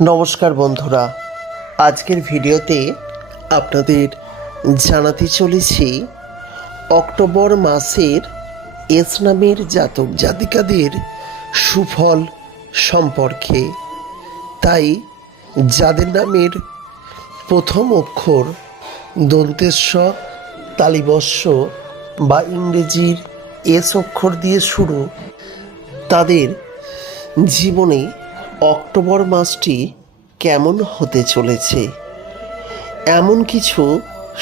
নমস্কার বন্ধুরা, আজকের ভিডিওতে আপনাদের জানাতে চলেছি অক্টোবর মাসের এস নামের জাতক জাতিকাদের সুফল সম্পর্কে। তাই যাদের নামের প্রথম অক্ষর দন্তেস্ব তালিবস্য বা ইংরেজির এস অক্ষর দিয়ে শুরু, তাদের জীবনে অক্টোবর মাসটি কেমন হতে চলেছে? এমন কিছু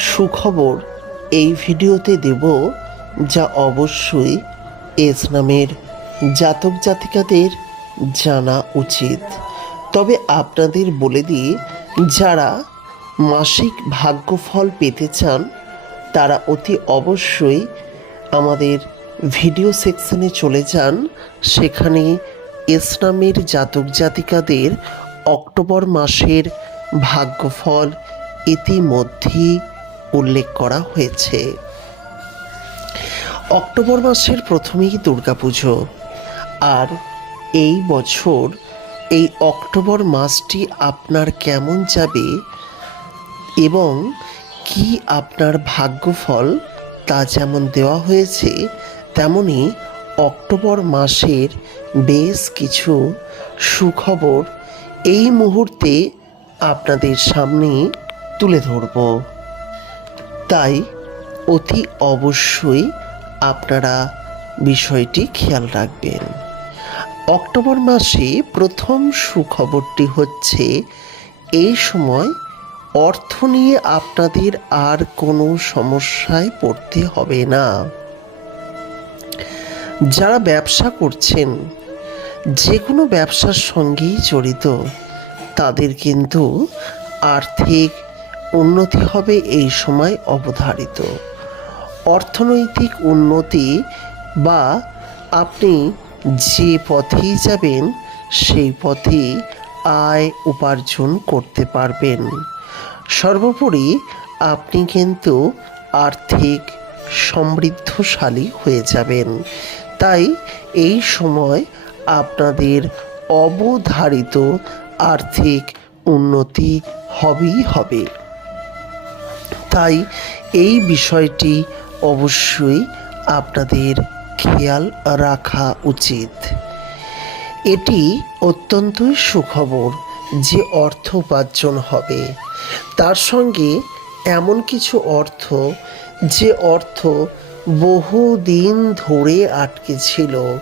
সুখবর এই ভিডিওতে দেব যা অবশ্যই এস নামের জাতক জাতিকাদের জানা উচিত। তবে আপনাদের বলে দিই, যারা মাসিক ভাগ্যফল পেতে চান, তারা অতি অবশ্যই আমাদের ভিডিও সেকশনে চলে যান। সেখানে ইসলামের জাতক জাতিকাদের অক্টোবর মাসের ভাগ্যফল ইতিমধ্যেই উল্লেখ করা হয়েছে। অক্টোবর মাসের প্রথমেই দুর্গাপুজো। আর এই বছর এই অক্টোবর মাসটি আপনার কেমন যাবে এবং কি আপনার ভাগ্যফল তা যেমন দেওয়া হয়েছে তেমনি অক্টোবর মাসের বেশ কিছু সুখবর এই মুহূর্তে আপনাদের সামনে তুলে ধরব। তাই অতি অবশ্যই আপনারা বিষয়টি খেয়াল রাখবেন। অক্টোবর মাসে প্রথম সুখবরটি হচ্ছে এই সময় অর্থ নিয়ে আপনাদের আর কোনো সমস্যায় পড়তে হবে না। যারা ব্যবসা করছেন, যে কোনো ব্যবসার সঙ্গেই জড়িত, তাদের কিন্তু আর্থিক উন্নতি হবে এই সময় অবধারিত। অর্থনৈতিক উন্নতি বা আপনি যে পথেই যাবেন, সেই পথে আয় উপার্জন করতে পারবেন। সর্বোপরি আপনি কিন্তু আর্থিক সমৃদ্ধশালী হয়ে যাবেন। তাই এই সময় আপনাদের অবধারিত আর্থিক উন্নতি হবেই হবে। তাই এই বিষয়টি অবশ্যই আপনাদের খেয়াল রাখা উচিত। এটি অত্যন্তই সুখবর যে অর্থ উপার্জন হবে। তার সঙ্গে এমন কিছু অর্থ যে অর্থ বহুদিন ধরে আটকে ছিল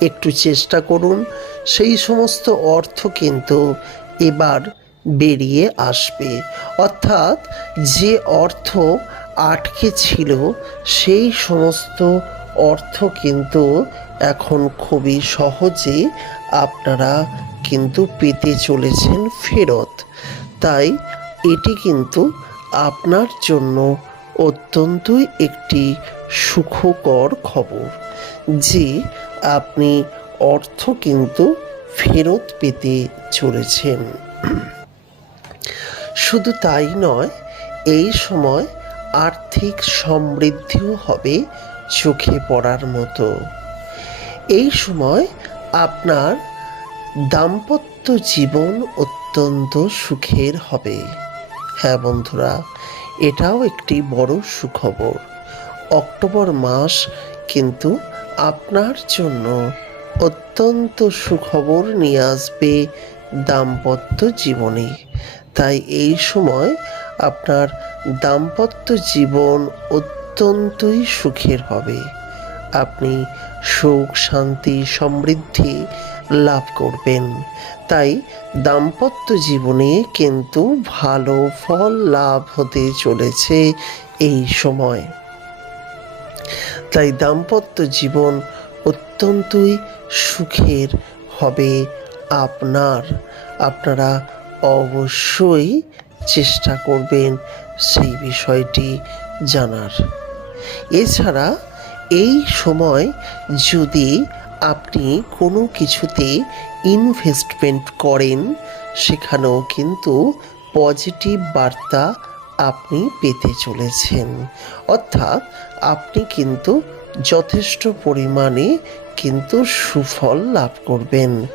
একটু চেষ্টা করুন, সেই সমস্ত অর্থ কিন্তু এবার বেরিয়ে আসবে। অর্থাৎ যে অর্থ আটকে ছিল, সেই সমস্ত অর্থ কিন্তু এখন খুবই সহজে আপনারা কিন্তু পেতে চলেছেন ফেরত। তাই এটি কিন্তু আপনার জন্য অত্যন্তই একটি সুখকর খবর যে আপনি অর্থ কিন্তু ফেরত পেতে চলেছেন। শুধু তাই নয়, এই সময় আর্থিক সমৃদ্ধিও হবে চোখে পড়ার মতো। এই সময় আপনার দাম্পত্য জীবন অত্যন্ত সুখের হবে। হ্যাঁ বন্ধুরা, এটাও একটি বড় সুখবর। অক্টোবর মাস কিন্তু আপনার জন্য অত্যন্ত সুখবর নিয়ে আসবে দাম্পত্য জীবনে। তাই এই সময় আপনার দাম্পত্য জীবন অত্যন্তই সুখের হবে। আপনি সুখ, শান্তি, সমৃদ্ধি লাভ করবেন। তাই দাম্পত্য জীবনে কিন্তু ভালো ফল লাভ হতে চলেছে এই সময়। তাই দাম্পত্য জীবন অত্যন্তই সুখের হবে আপনার। আপনারা অবশ্যই চেষ্টা করবেন সেই বিষয়টি জানার। এছাড়া এই সময় যদি আপনি কোনো কিছুতে ইনভেস্টমেন্ট করেন, সেখানেও কিন্তু পজিটিভ বার্তা আপনি পেতে চলেছেন। অর্থাৎ আপনি কিন্তু যথেষ্ট পরিমাণে কিন্তু সুফল লাভ করবেন।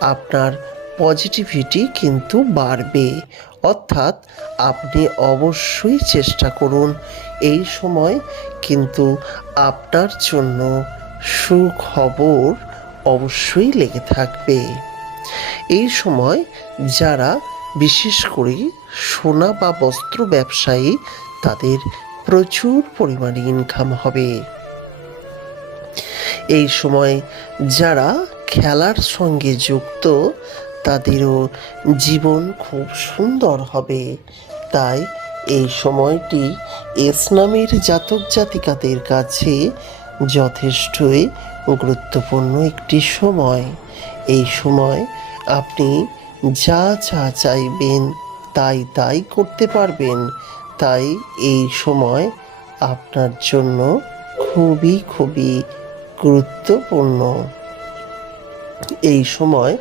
আপনার পজিটিভিটি কিন্তু বাড়বে। অর্থাৎ আপনি অবশ্যই চেষ্টা করুন। এই সময় কিন্তু আপনার জন্য সুখবর অবশ্যই লেগে থাকবে। এই সময় যারা বিশেষ করে সোনা বা বস্ত্র ব্যবসায়ী, তাদের প্রচুর পরিমাণে ইনকাম হবে। এই সময় যারা খেলার সঙ্গে যুক্ত, তাদেরও জীবন খুব সুন্দর হবে। তাই এই সময়টি ইসলামের জাতক জাতিকাদের কাছে যথেষ্টই গুরুত্বপূর্ণ একটি সময়। এই সময় আপনি যা যা চাইবেন তাই তাই করতে পারবেন। তাই এই সময় আপনার জন্য খুবই খুবই গুরুত্বপূর্ণ। এই সময়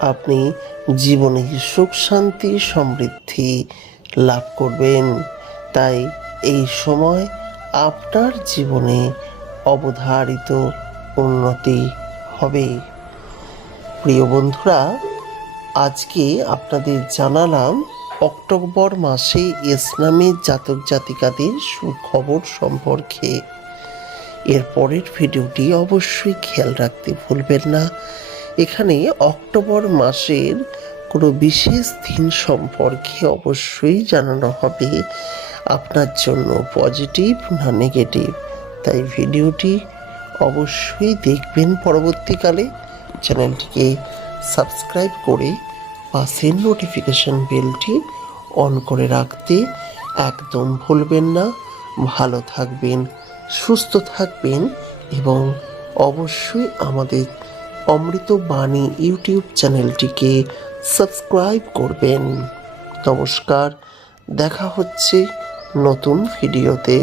আপনি জীবনে সুখ, শান্তি, সমৃদ্ধি লাভ করবেন। তাই এই সময় আপনার জীবনে অবধারিত উন্নতি হবে। প্রিয় বন্ধুরা, আজকে আপনাদের জানালাম অক্টোবর মাসে ইসলামের জাতক জাতিকাদের সুখবর সম্পর্কে। এর পরের ভিডিওটি অবশ্যই খেয়াল রাখতে ভুলবেন না। এখানে অক্টোবর মাসের কোনো বিশেষ দিন সম্পর্কে অবশ্যই জানানো হবে। আপনার জন্য পজিটিভ না নেগেটিভ? তাই ভিডিওটি অবশ্যই দেখবেন পরবর্তীকালে। চ্যানেলটিকে সাবস্ক্রাইব করে পাশের নোটিফিকেশান বেলটি অন করে রাখতে একদম ভুলবেন না। ভালো থাকবেন, সুস্থ থাকবেন এবং অবশ্যই আমাদের অমৃত বাণী ইউটিউব চ্যানেলটিকে সাবস্ক্রাইব করবেন। নমস্কার, দেখা হচ্ছে নতুন ভিডিওতে।